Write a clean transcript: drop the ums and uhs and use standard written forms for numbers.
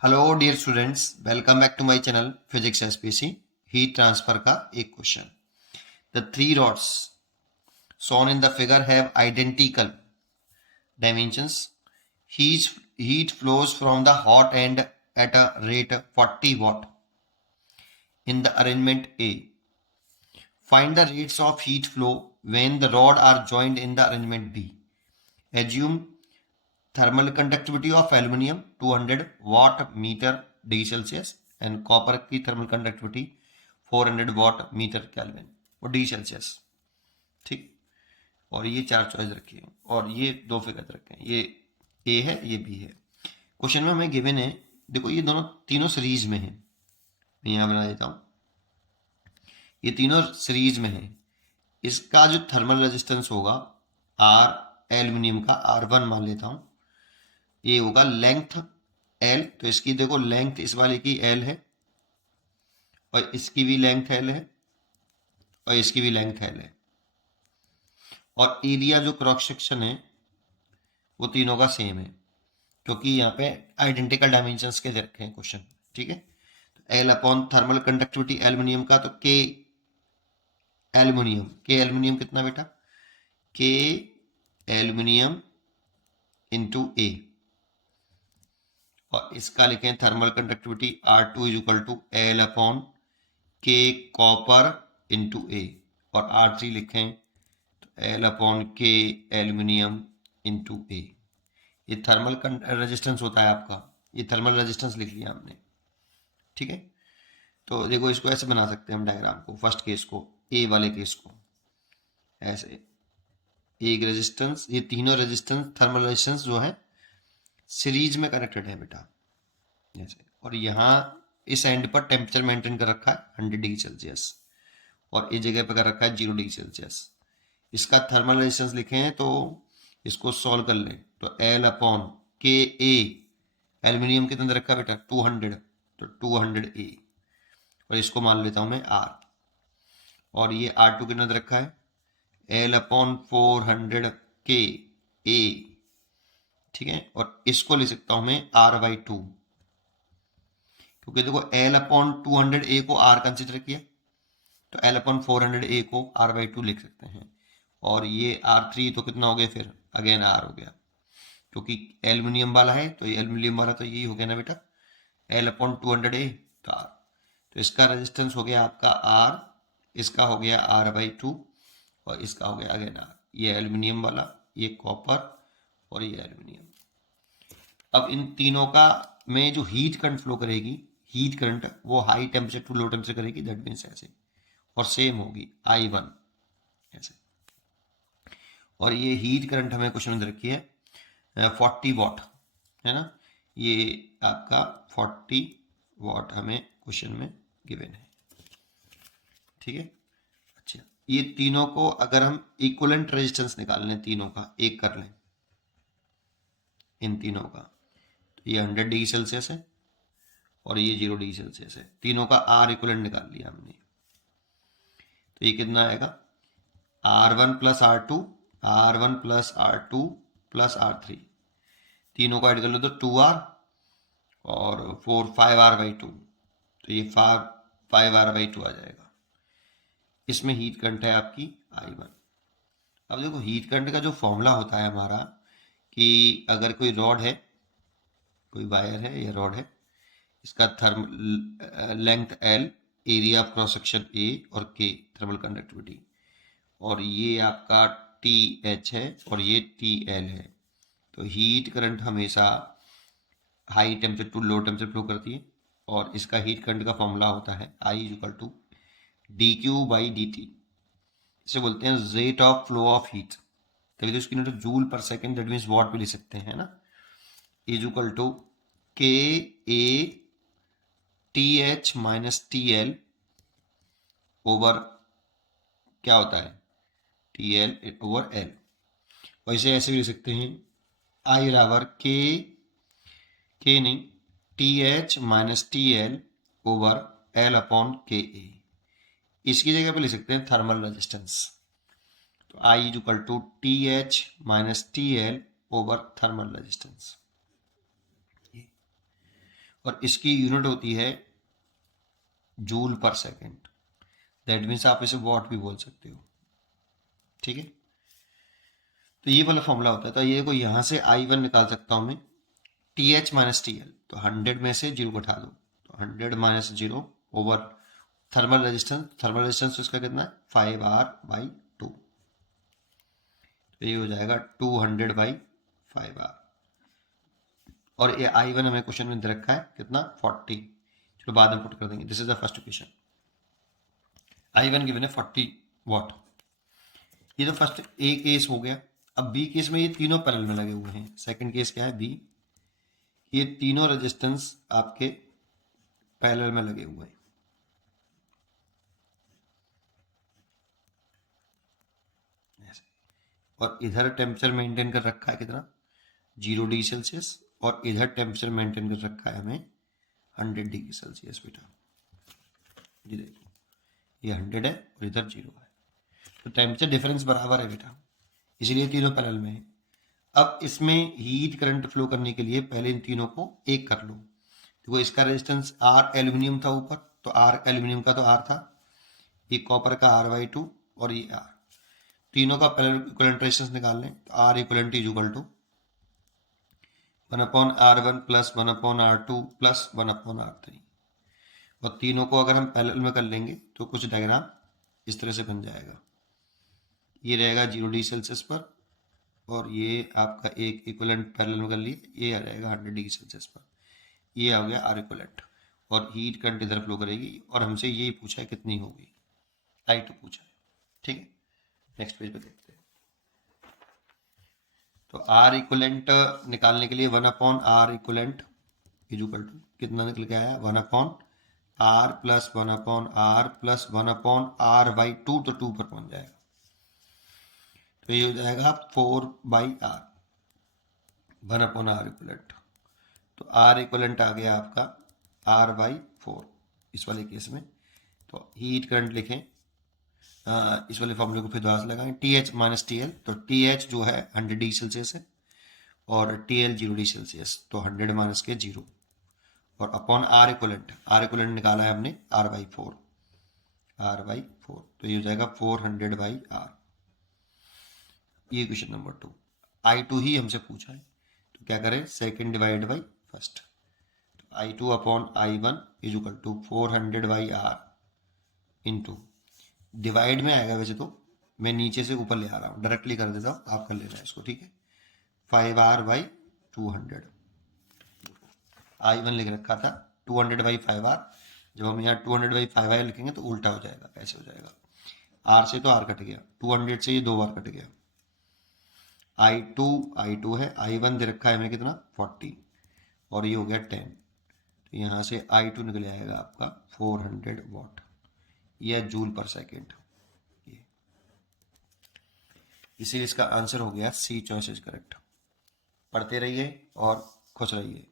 Hello dear students, welcome back to my channel physics SPC. Heat transfer का एक question. The three rods shown in the figure have identical dimensions. Heat flows from the hot end at a rate 40 watt in the arrangement A. Find the rates of heat flow when the rod are joined in the arrangement B. Assume thermal conductivity of aluminium 200 watt meter D Celsius and copper की thermal conductivity 400 watt meter Kelvin और D Celsius। ठीक, और ये चार choice रखी है और ये दो फिगर रखे हैं, ये ए है ये बी है। क्वेश्चन में हमें गिवन है, देखो ये दोनों तीनों सीरीज में है, मैं यहाँ बना देता हूँ, ये तीनों सीरीज में है। इसका जो थर्मल रेजिस्टेंस होगा आर, एल्यूमिनियम का R1 मान लेता हूँ, ये होगा लेंथ L, तो इसकी देखो लेंथ इस वाले की L है और इसकी भी लेंथ L है और इसकी भी लेंथ L है, और एरिया जो क्रॉस सेक्शन है वो तीनों का सेम है क्योंकि यहाँ पे आइडेंटिकल डायमेंशंस के दे रखे हैं क्वेश्चन। ठीक है, तो L upon thermal conductivity aluminium का, तो के एल्यूमिनियम कितना बेटा, के एल्यूमिनियम इंटू ए, और इसका लिखें thermal conductivity R2 is equal to L upon K copper into A, और R3 लिखें तो L upon K aluminium into A. ये थर्मल रेजिस्टेंस होता है आपका, ये थर्मल रेजिस्टेंस लिख लिया हमने। ठीक है, तो देखो इसको ऐसे बना सकते हैं हम डायग्राम को, फर्स्ट केस को, ए वाले केस को ऐसे, एक रेजिस्टेंस, ये तीनों रेजिस्टेंस थर्मल रेजिस्टेंस जो है सीरीज में कनेक्टेड है बेटा ऐसे, और यहाँ इस एंड पर टेम्परेचर मेंटेन कर रखा है 100 डिग्री सेल्सियस और इस जगह पर कर रखा है 0 डिग्री सेल्सियस। इसका थर्मल रेजिस्टेंस लिखे हैं तो इसको सॉल्व कर लें, तो एल अपॉन के ए, एल्यूमिनियम कितना रखा है बेटा 200, तो 200 ए, और इसको मान लेता हूं मैं आर, और ये R2 कितना रखा है एल अपॉन 400 के ए। ठीक है, और इसको ले सकता हूं मैं R/2, क्योंकि देखो एल अपॉन 200 ए को आर कंसिडर किया तो एल अपॉन 400 ए को R/2 लिख सकते हैं, और ये R3 तो कितना हो गया, फिर अगेन आर हो गया क्योंकि एल्यूमिनियम वाला है, तो ये एल्यूमिनियम वाला तो यही हो गया ना बेटा, एल अपॉन 200 ए तो आर, तो इसका रेजिस्टेंस हो गया आपका आर, इसका हो गया R/2 और इसका हो गया अगेन आर, ये एल्यूमिनियम वाला, ये कॉपर और ये एल्यूमिनियम। अब इन तीनों का में जो हीट करंट फ्लो करेगी, हीट करंट वो high temperature to low temperature करेगी, दैट मीन्स ऐसे, और सेम होगी I1 ऐसे। और ये हीट करंट हमें क्वेश्चन में रखी है 40 वॉट, है ना, ये आपका 40 वॉट हमें क्वेश्चन में गिवन है। ठीक है, अच्छा, ये तीनों को अगर हम इक्विवेलेंट रेजिस्टेंस निकाल लें, तीनों का एक कर लें, इन तीनों का, तो ये 100 डिग्री सेल्सियस है और ये 0 डिग्री सेल्सियस है, तीनों का आर इक्विवेलेंट निकाल लिया हमने, तो ये कितना आएगा R1 plus R2, R1 plus R2 plus R3, तीनों को ऐड कर लो तो 2R और 4 5R/2, तो ये 5R/2 आ जाएगा। इसमें हीट करंट है आपकी I1। अब देखो हीट करंट का जो फॉर्मूला होता है हमारा, कि अगर कोई रॉड है, कोई वायर है या रॉड है, इसका length L, area of cross section A और K थर्मल कंडक्टिविटी, और ये आपका TH है और ये TL है, तो हीट करंट हमेशा high temperature to low temperature flow करती है, और इसका हीट करंट का फॉर्मूला होता है I = dQ/dt, इसे बोलते हैं rate of flow of heat, तभी तो इसकी यूनिट जूल पर सेकेंड, दैट मीन्स वॉट भी ले सकते हैं ना, = KA/TH - TL क्या होता है TL/L, और इसे ऐसे भी लिख सकते हैं I नहीं, TH - TL/L/KA, इसकी जगह पे लिख सकते हैं थर्मल रेजिस्टेंस, तो I = TH - TL/थर्मल रेजिस्टेंस। और इसकी यूनिट होती है जूल पर सेकेंड। दैट मीन्स आप इसे वॉट भी बोल सकते हो, ठीक है। तो ये वाला फॉर्मूला होता है। तो ये को यहाँ से I1 निकाल सकता हूँ मैं, TH माइनस TL। तो 100 में से 0 घटा दो, तो 100 माइनस 0 ओवर थर्मल रेजिस्टेंस उसका कितना है 5R/2। तो ये हो जाएगा 200/5R। और ये I1 हमें क्वेश्चन में दे रखा है कितना 40। चलो बाद में पुट कर देंगे। This is the first question. I1 given है 40 वॉट। ये तो फर्स्ट ए केस हो गया। अब बी केस में ये तीनों पैरेलल में लगे हुए हैं। सेकंड केस क्या है बी, ये तीनों रेजिस्टेंस आपके पैरेलल में लगे हुए हैं। और इधर टेम्परेचर मेंटेन कर रखा है कितना 0 डिग्री सेल्सियस, और इधर टेम्परेचर मेंटेन कर रखा है हमें 100 डिग्री सेल्सियस। बेटा ये देखो, ये 100 है और इधर 0 है, तो टेम्परेचर डिफरेंस बराबर है बेटा, इसलिए तीनों पैरेलल में है। अब इसमें हीट करंट फ्लो करने के लिए पहले इन तीनों को एक कर लो। देखो इसका रेजिस्टेंस R एल्यूमिनियम था ऊपर, तो R एल्यूमिनियम का तो R था, ये कॉपर का R/2 और ये R, तीनों का पैरेलल इक्विवेलेंट रेजिस्टेंस निकाल लें। तो R equivalent is equal to 1/R1 plus 1/R2 plus 1/R3। और तीनों को अगर हम पैरेलल में कर लेंगे तो कुछ डायग्राम इस तरह से बन जाएगा। ये रहेगा 0 डिग्री सेल्सियस पर, और ये आपका एक इक्विवेलेंट पैरेलल में कर लिए, ये आ जाएगा 100 डिग्री सेल्सियस पर। ये आ गया R इक्विवेलेंट, और हीट करंट इधर फ्लो करेगी, और हमसे ये पूछा है कितनी होगी, I2 पूछा है, ठीक है। नेक्स्ट पेज पे देखते हैं। तो R इक्विवेलेंट निकालने के लिए 1/R equivalent is equal to कितना निकल के आया 1/R plus 1/R plus 1/R/2, तो 2 पर पहुंच जाएगा। तो ये हो जाएगा 4/R 1/R इक्विवेलेंट। तो R इक्विवेलेंट आ गया आपका R/4 इस वाले केस में। तो हीट करंट लिखें, इस वाले फॉर्मूले को फिर दोबारा से लगाएं, TH माइनस TL। तो TH जो है 100 डिग्री सेल्सियस है, और TL 0 डिग्री सेल्सियस, तो 100 माइनस के 0, और अपॉन R इक्विवेलेंट निकाला है हमने R/4, तो ये हो जाएगा 400/R। ये क्वेश्चन नंबर 2। I2 ही हमसे पूछा है, तो क्या करें सेकेंड डिवाइड बाई फर्स्ट। तो I2 upon I1 is equal to 400/R into, divide में आएगा वैसे तो, मैं नीचे से ऊपर ले आ रहा हूँ, डायरेक्टली कर देता हूँ, आप कर लेना इसको, ठीक है। 5R/200, I1 लिख रखा था 200/5R। जब हम यहाँ 200/5R लिखेंगे तो उल्टा हो जाएगा, कैसे हो जाएगा, R से तो R कट गया, 200 से ये 2 बार कट गया। I2 है, I1 दे रखा है हमें कितना 40, और ये हो गया 10, तो यहाँ से I2 निकल आएगा आपका 400 वॉट या जूल पर सेकेंड। इसीलिए इसका आंसर हो गया C चॉइस इज करेक्ट। पढ़ते रहिए और खुश रहिए।